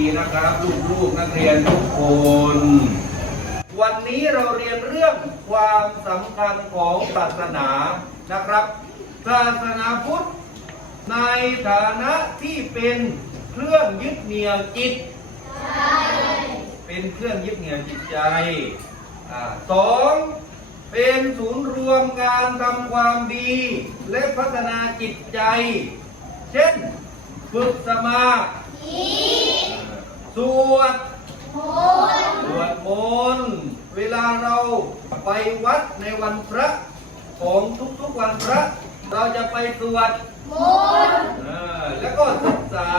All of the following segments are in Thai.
ีนะครับลูกๆนักเรียนทุกคน วันนี้เราเรียนเรื่องความสำคัญของศาสนานะครับ ศาสนาพุทธในฐานะที่เป็นเครื่องยึดเหนี่ยวจิต เป็นเครื่องยึดเหนี่ยวจิตใจอสองเป็นศูนย์รวมการทำความดี และพัฒนาจิตใจ เช่น ฝึกสมาธิ สวดสวดมนต์เวลาเราไปวัดในวันพระของทุกๆวันพระ เราจะไปสวดมนต์แล้วก็ศึกษา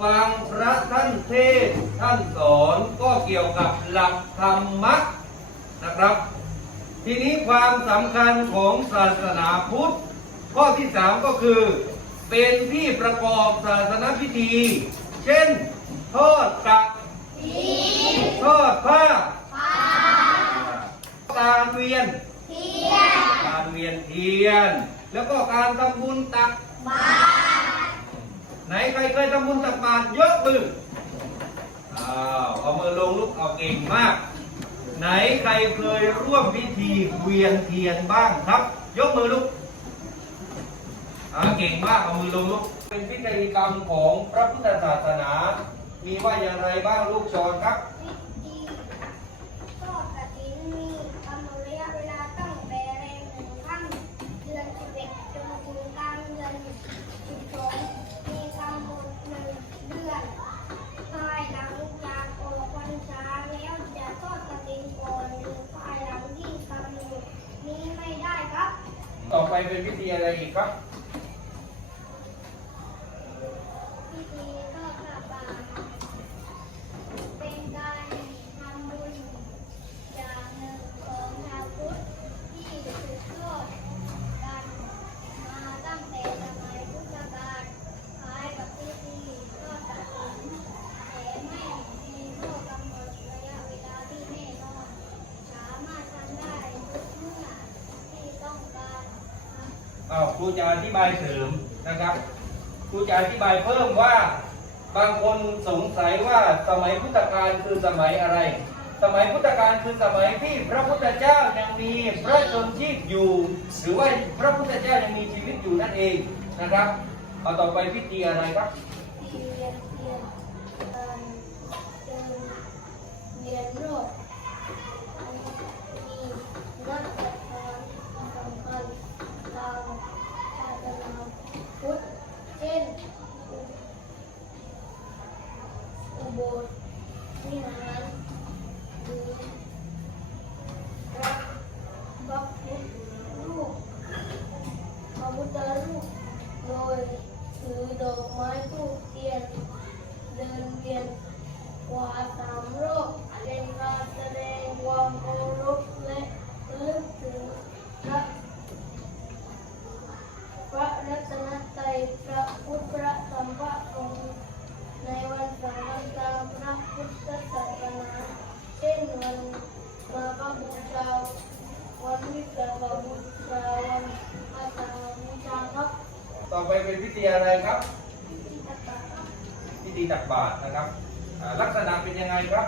ฟังพระท่านเทศน์ท่านสอนก็เกี่ยวกับหลักธรรมะนะครับ ทีนี้ความสำคัญของศาสนาพุทธ ข้อที่สามก็คือ เป็นที่ประกอบศาสนพิธี เช่น ทอดกระทอดผ้าการเวียน การเวียนเทียน แล้วก็การทำบุญตักบาตรไหนใครเคยทำบุญตักบาตรยกมืออ้าวเอามือลงลุกเอาเก่งมาก ไหนใครเคยร่วมพิธีเวียนเทียนบ้างครับ ยกมือลุกอ่าเก่งมากเอามือลงลุกเป็นพิธีกรรมของพระพุทธศาสนา มีว่าอย่างไรบ้างลูกชอนครับทอดกฐินมีกำหนดระยะเวลาตั้งแต่แรมหนึ่งค่ำเดือนสิบเอ็ดจนถึงกลางเดือนสิบสองมีกำหนดหนึ่งเดือนภายหลังจากออกพรรษาแล้วจะทอดกฐินก่อนหรือภายหลังที่กำหนดนี้ไม่ได้ครับ ต่อไปเป็นพิธีอะไรอีกครับ พิธีทอดกระบาตรเป็นการทำบุญอย่างหนึ่งของชาวพุทธที่สืบทอดกันมาตั้งแต่สมัยพุทธกาลคล้ายกับพิธีทอดกฐินแต่ไม่มีข้อกำหนดระยะเวลาที่แน่นอน สามารถทำได้ทุกเมื่อที่ต้องการครับ อ้าวครูจะอธิ บายเสริมนะครับครูจะอธิบายเพิ่มว่า บางคนสงสัยว่าสมัยพุทธกาลคือสมัยอะไร สมัยพุทธกาลคือสมัยที่พระพุทธเจ้ายังมีพระชนชีพอยู่ หรือว่าพระพุทธเจ้ายังมีชีวิตอยู่นั่นเองนะครับเอาต่อไปพิธีอะไรครับ เวียนเวียนการเดินเวียนรอบมีนักศรัทธาสำคัญทางศาสนาพุทธเช่นอุโบสถวิหารหรือพระพระพุทธรูปพระพุทธรูปโดย ถือดอกไม้ทูบเทียน เดินเวียนขวาสามรอบเป็นการแสดงความเคารพและระลึกถึงพระพระรัตนตรัยพระพุทธพระธรรมพระสงฆ์ในวันสำคัญตามพระพุทธศาสนาเช่นวันมาฆบูชาวันวิสาขบูชาวันอาสาฬหบูชาครับ ต่อไปเป็นพิ ธีอะไรครับ พิธีตักบาตรนะครับ ลักษณะเป็นยังไงครับ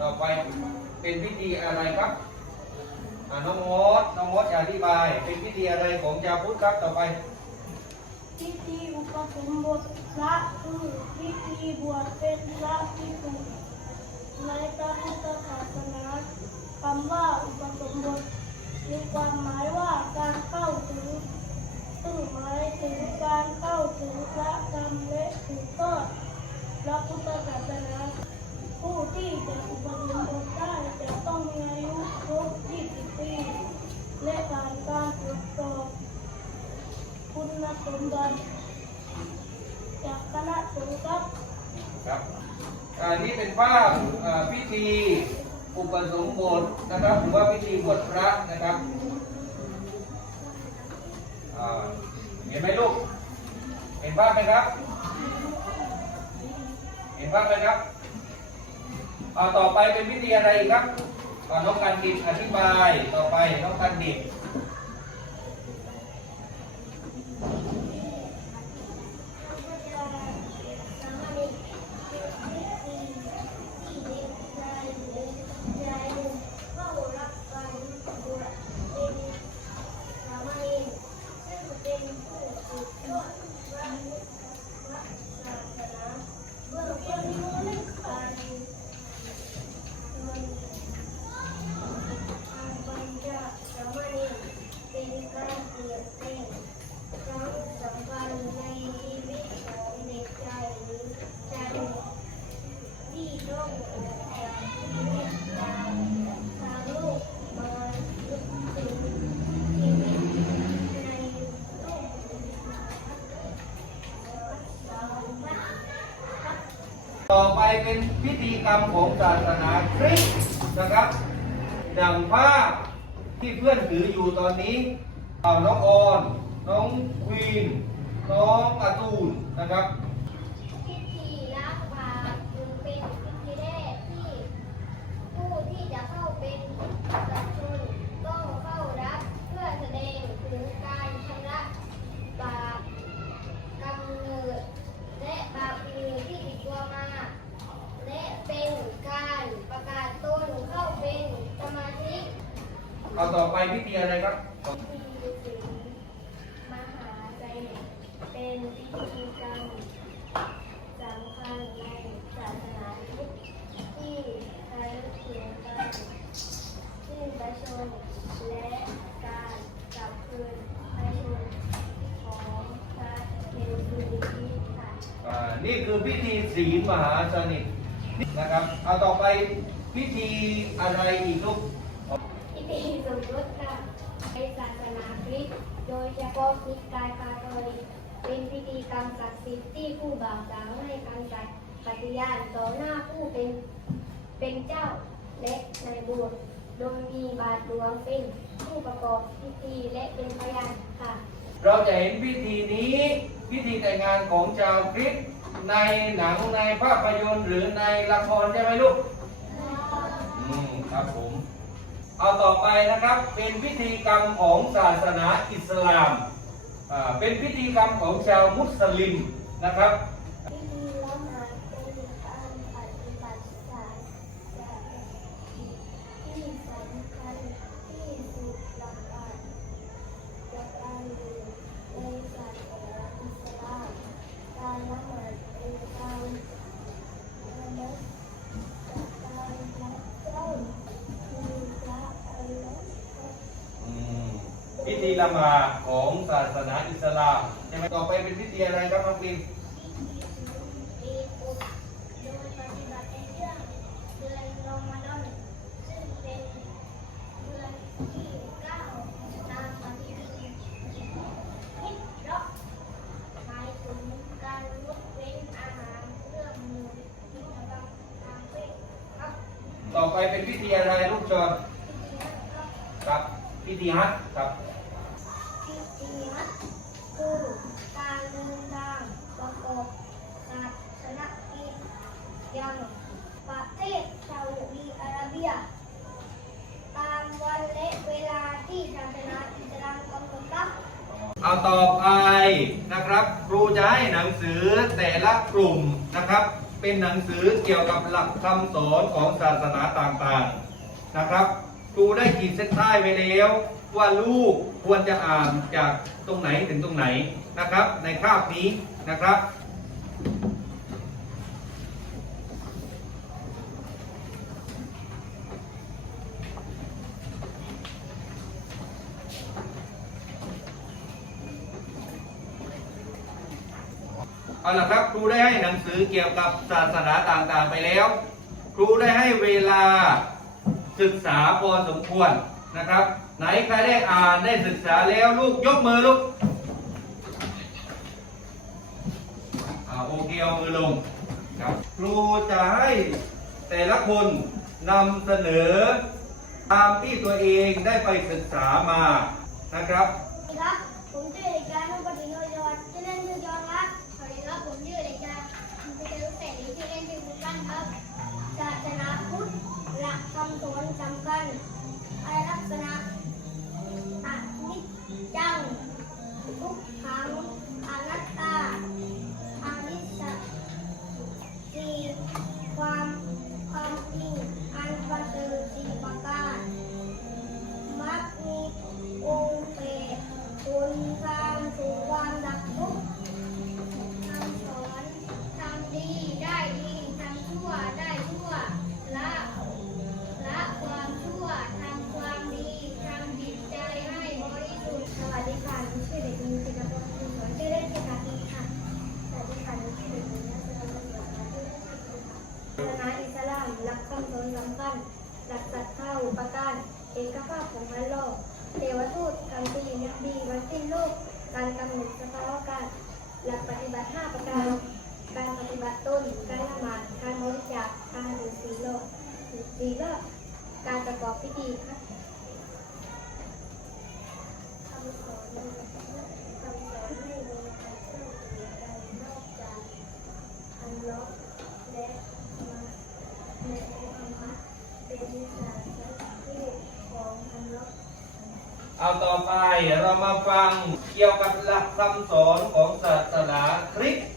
ต่อไปเป็นพิธีอะไรครับน้องมดน้องมดจะอธิบาย เป็นพิธีอะไรของชาวพุทธครับต่อไป พิธีอุปสมบทพระคือพิธีบวชเป็นพระภิกษุในพระพุทธศาสนาคำว่าอุปสมบทมีความหมายว่าการเข้าถึงซึ่งหมายถึงการเข้าถึงพระธรรมและสืบทอดพระพุทธศาสนา ผู้ที่จะอุปสมบทได้จะต้องมีอายุครบ 20 ปี และผ่านการตรวจสอบคุณสมบัติจากคณะสงฆ์ครับ ครับอันนี้เป็นภาพอ่าพิธีอุปสมบทนะครับหรือว่าพิธีบวชพระนะครับอ่าเห็นไหมลูก เห็นภาพไหมครับ เห็นภาพไหมครับอ่าต่อไปเป็นพิธี อะไรอีกครับอ่าน้องการดิบอธิบายต่อไปน้องการดิบ เป็นการเปลี่ยนแปลง ครั้งสำคัญในชีวิตของเด็กชายหรือชายหนุ่มที่ต้องออกจากชีวิตทางทางโลกมาลุกถึงชีวิตในโลกสองพัน ต่อไปเป็นพิ ธีกรรมของศาสนาคริสต์นะครับดังภาพที่เพื่อนถืออยู่ตอนนี้เอาน้องออน น้องควีน น้องการ์ตูนนะครับ พิธีรับบาตรจึงเป็นพิธีแรกที่ผู้ที่จะเข้าเป็นสัตว์ชนต้องเข้ารับเพื่อแสดงถึงการชำระบาปกำเนิด และบาปอื่นที่ติดตัวมา และเป็นการประกาศตนเข้าเป็นสมาชิก เอาต่อไปพิธีอะไรครับพิธีถึงมหาใจเป็นพิธีกรรมสำคัญในศาสนาพุทธที่ใช้ถึงการสิ้นประชนและการกลับคืนประชนของพระเทวีค่ะอ่านี่คือพิธีศีลมหาสนิทนะครับเอาต่อไปพิธีอะไรอีกลูก ธีสมรสค่ะในศาสนาคริสต์โดยเฉพาะคริสต์กายคาทอลิกเป็นพิธีกรรมศักดิ์สิทธิ์ที่ผู้บ่าวสาวให้การสัตย์ปฏิญาณต่อหน้าผู้เป็นเป็นเจ้าและในายบวชโดยมีบาทหลวงเป็นผู้ประกอบพิธีและเป็นพยานค่ะ เราจะเห็นพิธีนี้พิธีแต่งงานของชาวคริสต์ในหนังในภาพยนตร์หรือในละครใช่ไหมลูก อืมครับผม เอาต่อไปนะครับเป็นพิธีกรรมของศาสนาอิสลามเป็นพิธีกรรมของชาวมุสลิมนะครับ พิธีละหมาดเป็นการปฏิบัติศาสนาที่สำคัญที่สุดหลักการจากการอยู่ในศาสนาอิสลามการละหมาดเป็นการละเมิดการละเจ้าคือพระอัลลอฮ์ อืมพิธีละห มาของศาสนาอิสลามใช่ไหมต่อไปเป็นพิธีอะไรครับน้องปิน ต่อไปนะครับครูจะให้หนังสือแต่ละกลุ่มนะครับ เป็นหนังสือเกี่ยวกับหลักคำสอนของศาสนาต่างๆนะครับ ครูได้ขีดเส้นใต้ไว้แล้ว ว่าลูกควรจะอ่านจากตรงไหนถึงตรงไหนนะครับ ในคาบนี้นะครับูได้ให้หนังสือเกี่ยวกับศาสนาต่างๆไปแล้ว ครูได้ให้เวลาศึกษาพอสมควรนะครับ ไหนใครได้อ่านได้ศึกษาแล้วลูกยกมือลูกโอเคเอามือลงครับครูจะให้แต่ละคนนำเสนอตามที่ตัวเองได้ไปศึกษามานะครับครับผมจะอเด็กาย เอาต่อไปเรามาฟังเกี่ยวกับหลักคำสอนของศาสนาคริสต์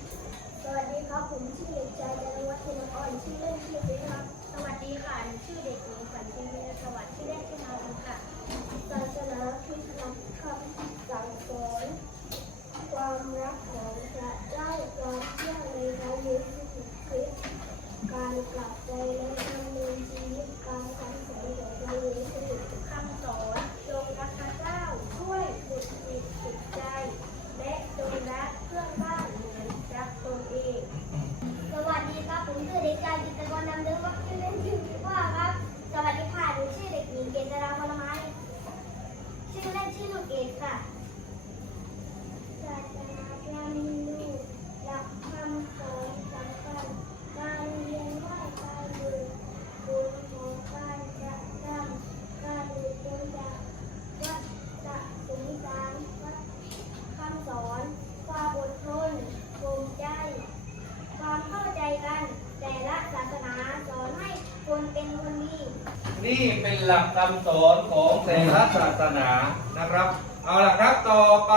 ที่เป็นหลักคำสอนของแต่ละศาสนานะครับ เอาล่ะครับต่อไป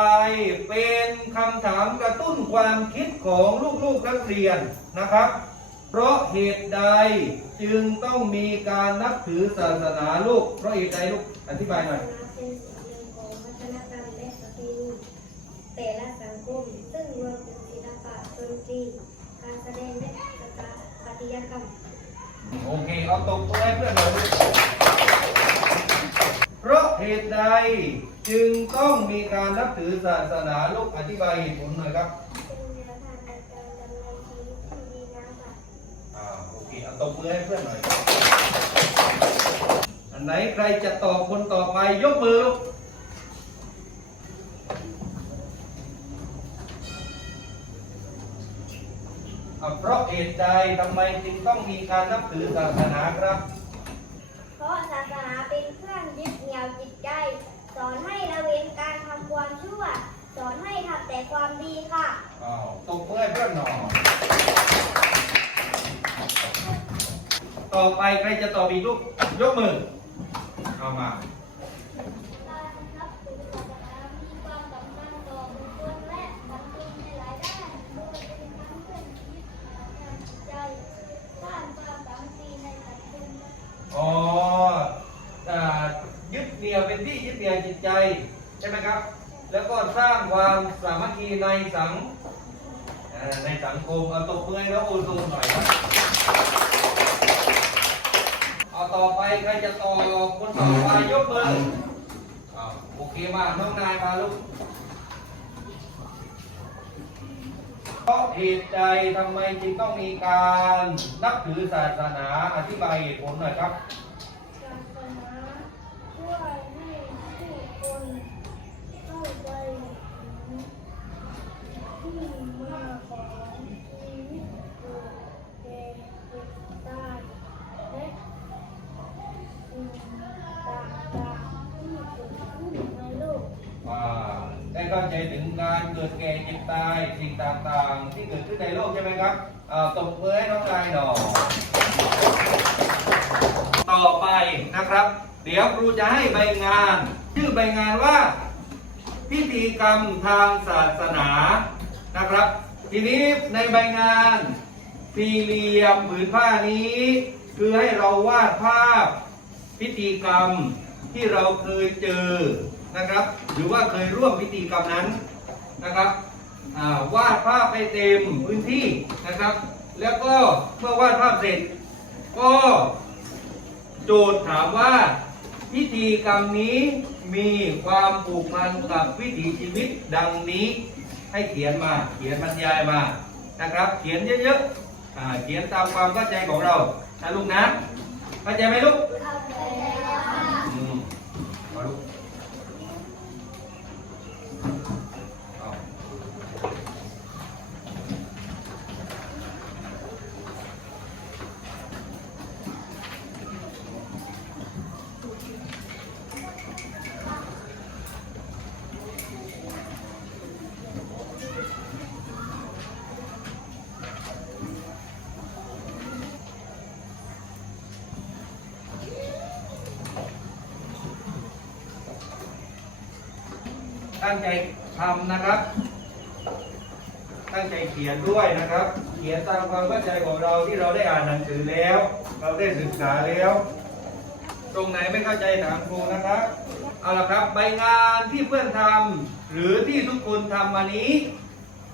เป็นคำถามกระตุ้นความคิดของลูกๆนักเรียนนะครับ เพราะเหตุใดจึงต้องมีการนับถือศาสนาลูก เพราะเหตุใดลูกอธิบายหน่อย เอาตบมือให้เพื่อนเราด้ยเพราะเหตุใดจึงต้องมีการนับถือศาสนาลูกอธิบายเหตุผลหน่อยครับอ่าโอเคเอาตบมือให้เพื่อนหน่อยอันไหนใครจะตอบคนต่อไปยกมือ เพราะเหตุใดทำไมจึงต้องมีการนับถือศาสนาครับ เพราะศาสนาเป็นเครื่องยึดเหนี่ยวจิตใจ สอนให้ละเว้นการทำความชั่ว สอนให้ทำแต่ความดีค่ะอ้าวตบมือให้เพื่อนหน่อยต่อไปใครจะตอบอีกลูกยกมือ เอามา ใจใช่ไหมครับ แล้วก็สร้างความสามัคคีในสังในสังคมเอาตบมือให้เราอุดมหน่อยครับเอาต่อไปใครจะต่อคนต่อไปยกมือโอเคมาน้องนายมาลูกเพราะเหตุใจทำไมจึงต้องมีการนับถือศาสนาอธิบายเหตุผลหน่อยครับ ใจถึงการเกิดแก่เจ็บตายสิ่งต่างๆ ที่เกิดขึ้นในโลกใช่ไหมครับตบมือให้น้องนายหน่อยต่อไปนะครับ เดี๋ยวครูจะให้ใบงาน ชื่อใบงานว่า พิธีกรรมทางศาสนานะครับ ทีนี้ในใบงานสี่เหลี่ยมผืนผ้านี้ คือให้เราวาดภาพพิธีกรรมที่เราเคยเจอ นะครับ หรือว่าเคยร่วมพิธีกรรมนั้นนะครับวาดภาพให้เต็มพื้นที่นะครับ แล้วก็เมื่อวาดภาพเสร็จ ก็โจทย์ถามว่าพิธีกรรมนี้มีความผูกพันกับวิถีชีวิตดังนี้ ให้เขียนมาเขียนบรรยายมานะครับ เขียนเยอะๆอเขียนตามความเข้าใจของเรานะลูกนะเข้าใจไหมลูกเข้าใจแล้วค่ะ อืมมาลูกเอาตั้งใจทำนะครับ ตั้งใจเขียนด้วยนะครับ เขียนตาม ความเข้าใจของเราที่เราได้อ่านหนังสือแล้ว เราได้ศึกษาแล้ว ตรงไหนไม่เข้าใจถามครูนะครับเอาละครับ ใบงานที่เพื่อนทำหรือที่ทุกคนทำวันนี้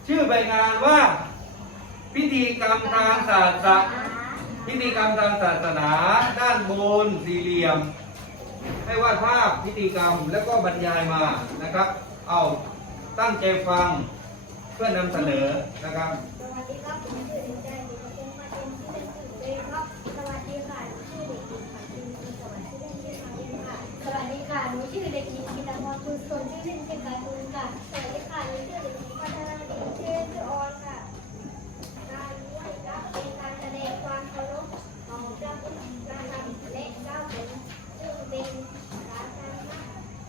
ชื่อใบงานว่า พิธีกรรมทางศาสนาพิธีกรรมทางศาสนา ด้านบนสี่เหลี่ยม ให้วาดภาพพิธีกรรมแล้วก็บรรยายมานะครับ เอาตั้งใจฟังเพื่อนำเสนอนะครับ สวัสดีค่ะหนูชื่อเด็กหญิงกิตาพรคุณสนชื่อเล่นชื่อการ์ตูนค่ะ สวัสดีค่ะหนูชื่อเด็กหญิงพัฒนาเด็กชื่อเล่นชื่อออนค่ะ การไหว้พระเป็นการแสดงความเคารพของเจ้าพระธรรมและเจ้าสงฆ์ซึ่งเป็นสาธารณะ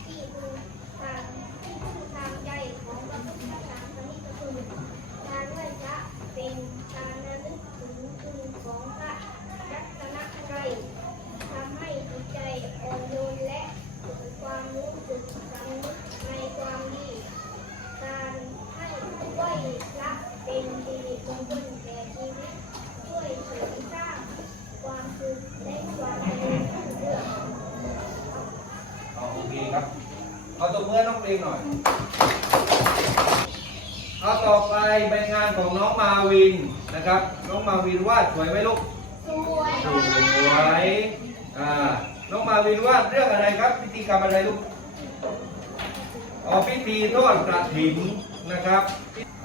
ที่คือทางที่คือทางใจของพระพุทธศาสนิกชนการไหว้พระเป็นการระลึกถึงคุณของพระรัตนตรัยทำให้จิตใจอ่อนโยนและเกิดความรู้สึกสำนึกในความดี การให้ไหวพระเป็นสิริมงคลแก่ชีวิตช่วยเสริมสร้างความสุขและความเจริญรุ่งเรือง เอาโอเคครับ เอาตัว เมื่อน้องเพลงหน่อยเอาต่อไปเป็นงานของน้องมาวินนะครับ น้องมาวินวาดสวยไหมลูกสวยสวยอ่าน้องมาวินวาดเรื่องอะไรครับ พิธีกรรมอะไรลูกอ๋อพิธีทอดกระถินนะครับ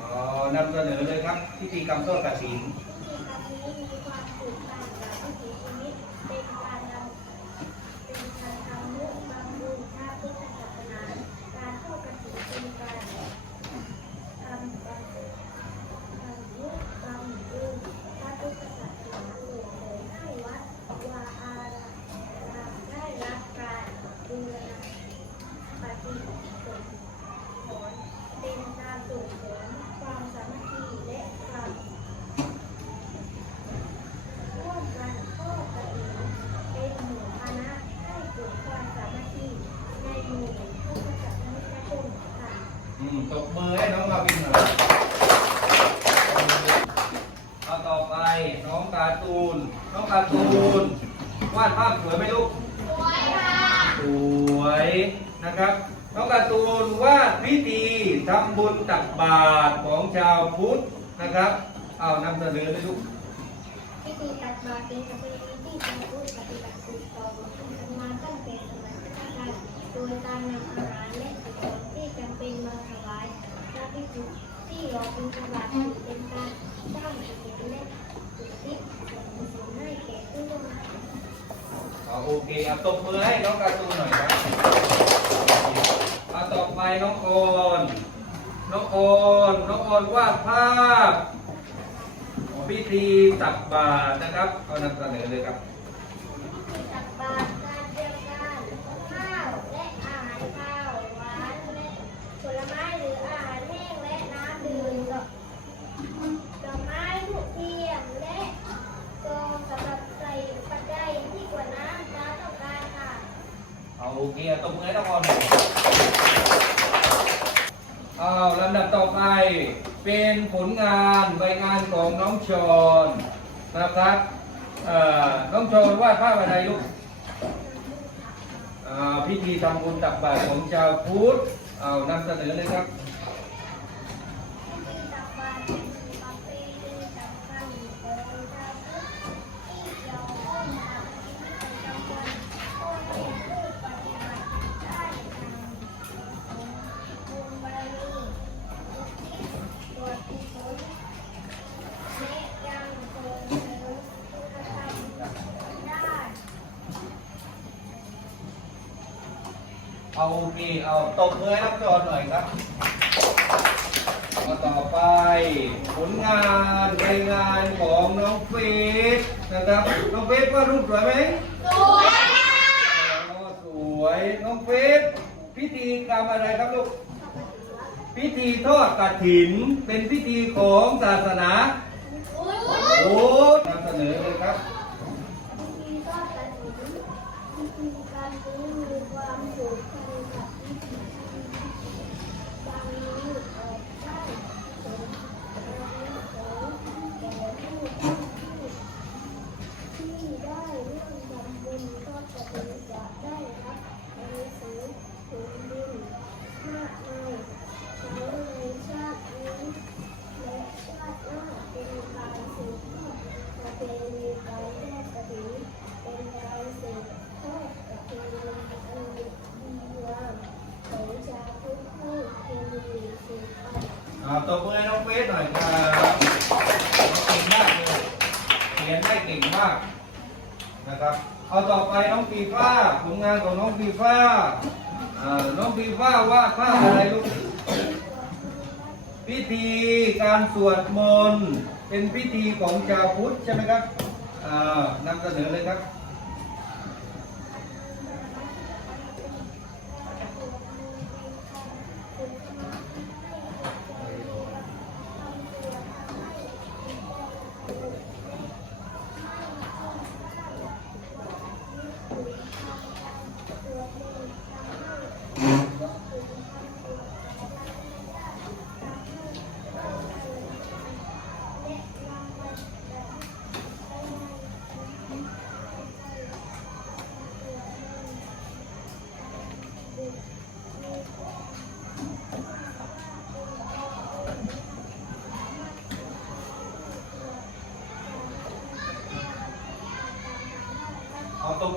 อ๋อนำเสนอเลยครับ พิธีกรรมทอดกระถิน ที่คำนี้มีความผูกพันกับวิถีชีวิตเป็นการนำเป็นการทำเรื่องบำรุงพระพุทธศาสนา การทอดกฐินเป็นการทำการทำเรื่องบำรุงพระพุทธศาสนาเพื่อเลยให้วัดวาอารามได้รับการบูรณะปฏิสังขรณ์เป็นการส่งเสริมความสามัคคีและความ ร่วมกันทอดกฐินเป็นหมู่คณะให้เกิดความสามัคคีในหมู่พุทธศาสนิกชนค่ะ อืมตบมือให้น้องมาวินหน่อยเอาต่อไปน้องการ์ตูน น้องการ์ตูน วาดภาพสวยไหมลูก สวยค่ะ สวยนะครับ น้องการ์ตูนวาดพิธีทำบุ ญตักบาตรของชาวพุทธนะครับ เอานำเสนอเลยลูกพิธีตักบาตรเป็นประเพณีที่ชาวพุทธปฏิบัติสืบต่อกันมาตั้งแต่สมัยพุทธกาลโดยการนำอาหารและสิ่งของที่จำเป็นมาถวายพระภิกษุที่รอบิณฑบาตถือเป็นการสร้างสิ่งและอุทิศส่วนกุศลให้แก่ผู้ร่วมงานเอาโอเคเอาตบมือให้น้องการ์ตูนหน่อยครับเอาต่อไปน้องโอน น้องโอนน้องโอนวาดภาพพิธีตักบาตรนะครับ เอานำเสนอเลยครับตักบาตรการเตรียมการข้าวและอาหารข้าวหวานและผลไม้หรืออาหารแห้งและน้ำดื่มดอกดอกไม้ถูกเทียมและกองสำหรับใส่ปัจจัยที่กว่าน้ำตามต้องการค่ะ เอาโอเคเอาตบมือให้น้องโอนหน่อยเอาลำดับ ต่อไปเป็นผลงานใบงานของน้องชอนนะครับน้องชอนวาดภาพอะไรลูกพิธีทำบุญตักบาตรของชาวพุทธเอานำเสนอเลยครับ ผลงานรายงานของน้องเฟสนะครับ น้องเฟสว่ารูปสวยไหมสวยอ๋อสวย น้องเฟสพิธีกรรมอะไรครับลูก พิธีทอดกฐินเป็นพิธีของศาสนาโอ้นำเสนอเลยครับ พิธีทอดกฐินพิธีการซื้อมีความผูกพันกับพิธีดังนี้ออกได้ผลประโยชน์ของแก่ผู้ที่ได้ร่วมทำบุญทอดกฐินจะได้รับอานิสงส์ผลบุญมากมายทั้งในชาตินี้และชาติหน้าเป็นการสืบทอดประเพณีการทอดกฐินเป็นการสืบทอดประเพณีอันดีงามของชาวพุทธผู้เป็นมีสืบไป เอา ตบมือให้น้องเฟสหน่อยครับเก่งมากเลยเขียนได้เก่งมากนะครับ เอาต่อไปน้องฟีฟ้าผลงานของน้องฟีฟ้าน้องฟีฟ้าวาดภาพอะไรลูกพิธีการสวดมนต์เป็นพิธีของชาวพุทธใช่ไหมครับนำเสนอเลยครับ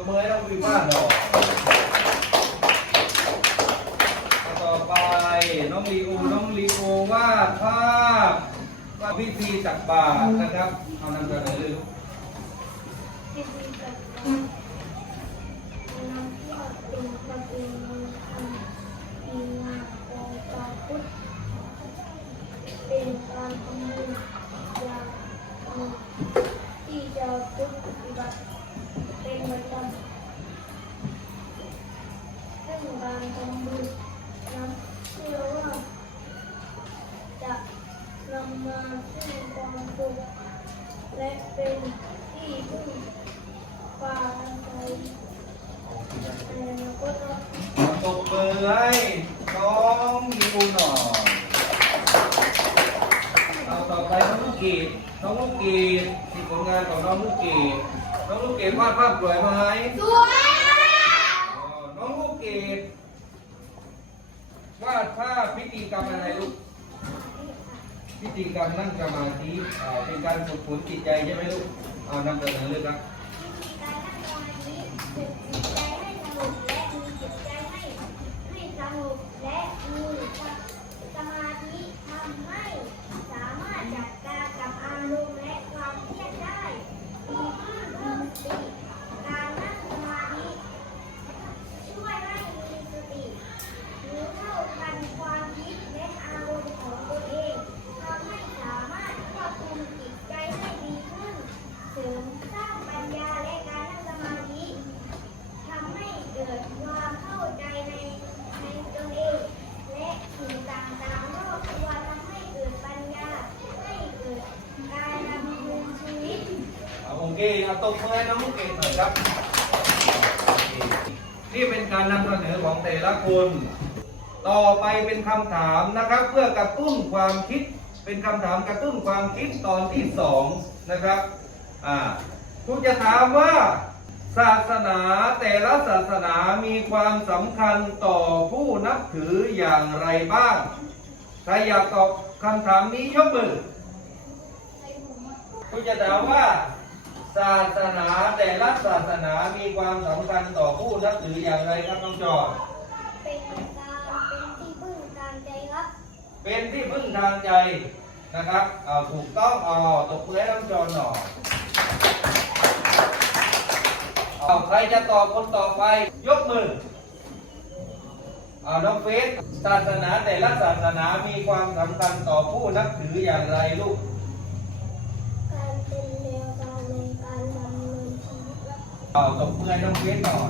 มือให้น้องฟีบ้าหน่อยเอาต่อไปน้องลีโอน้องลีโอวาดภาพวาดพิธีตักบาตรนะครับเอานำเสนอาดภาพสวยไหมสวยอ๋อน้องลูกเกดถ้าพิธีกรรมอะไรลูกพิธีกรรมนั่งสมาธิอ่าเป็นการฝึกฝนจิตใจใช่ไหมลูกเอานำเสนอเลยครับ วิธีการนั่งสมาธิฝึกจิตใจให้สงบและมีจิตใจให้ให้สงบและมีสมาธิทำให้สามารถจัดการกับอารมณ์และความเครียดได้ดีขึ้นเพิ่มสติการนั่งสมาธิช่วยให้มีสติรู้เท่าทันความคิดและอารมณ์ของตัวเองทำให้สามารถควบคุมจิตใจให้ดีขึ้น เสริมสร้างปัญญาและการนั่งสมาธิทำให้เกิดความเข้าใจในในตนเอง และสิ่งต่างๆรอบตัวทำให้เกิดปัญญา ให้เกิดการดำเนินชีวิต เอาโอเคเอา ตบมือให้น้องลูกเกดหน่อยครับ นี่เป็นการนำเสนอของแต่ละคน ต่อไปเป็นคำถามนะครับ เพื่อกระตุ้นความคิด เป็นคำถามกระตุ้นความคิดตอนที่สองนะครับ อ่าครูจะถามว่าศาสนาแต่ละศาสนามีความสำคัญต่อผู้นับถืออย่างไรบ้าง ใครอยากตอบคำถามนี้ยกมือ คุณจะถามว่า ศาสนาแต่ละศาสนามีความสำคัญต่อผู้นับถืออย่างไรครับน้องจอดเป็นการเป็นที่พึ่งทางใจครับ เป็นที่พึ่งทางใจนะครับเอาถูกต้องเอาตบมือให้น้องจอดหน่อยเอาใครจะตอบคนต่อไป ยกมือเอาน้องเฟสศาสนาแต่ละศาสนามีความสำคัญต่อผู้นับถืออย่างไรลูก การเป็นแนวทางในการดำเนินชีวิต ครับเอาตบมือให้น้องเฟสหน่อย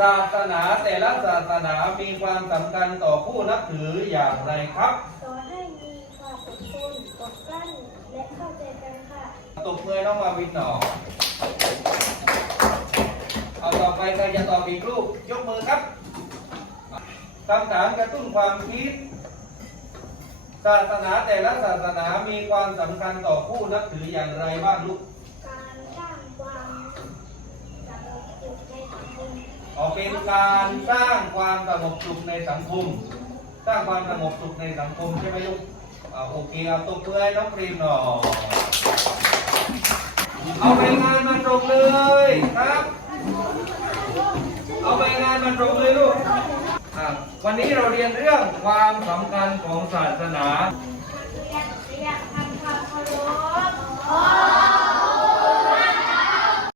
ศาสนาแต่ละศาสนามีความสำคัญต่อผู้นับถืออย่างไรครับสอนให้มีความอดทนอดกลั้นและเข้าใจกันค่ะตบมือให้น้องมาวินหน่อยเอาต่อไปใครจะตอบอีกลูกยกมือครับคำถามกระตุ้นความคิด ศาสนาแต่ละศาสนามีความสำคัญต่อผู้นับถืออย่างไรบ้างลูก การสร้างความสงบสุขในสังคม ออกเป็นการสร้างความสงบสุขในสังคม สร้างความสงบสุขในสังคมใช่ไหมลูกโอเคเอาตบมือให้น้องพรีมหน่อยเอาไปงานมาตรงเลยครับ เอาไปงานมาตรงเลยลูกวันนี้เราเรียนเรื่องความสำคัญของศาสนาเรียนเรียนทำความเคารพ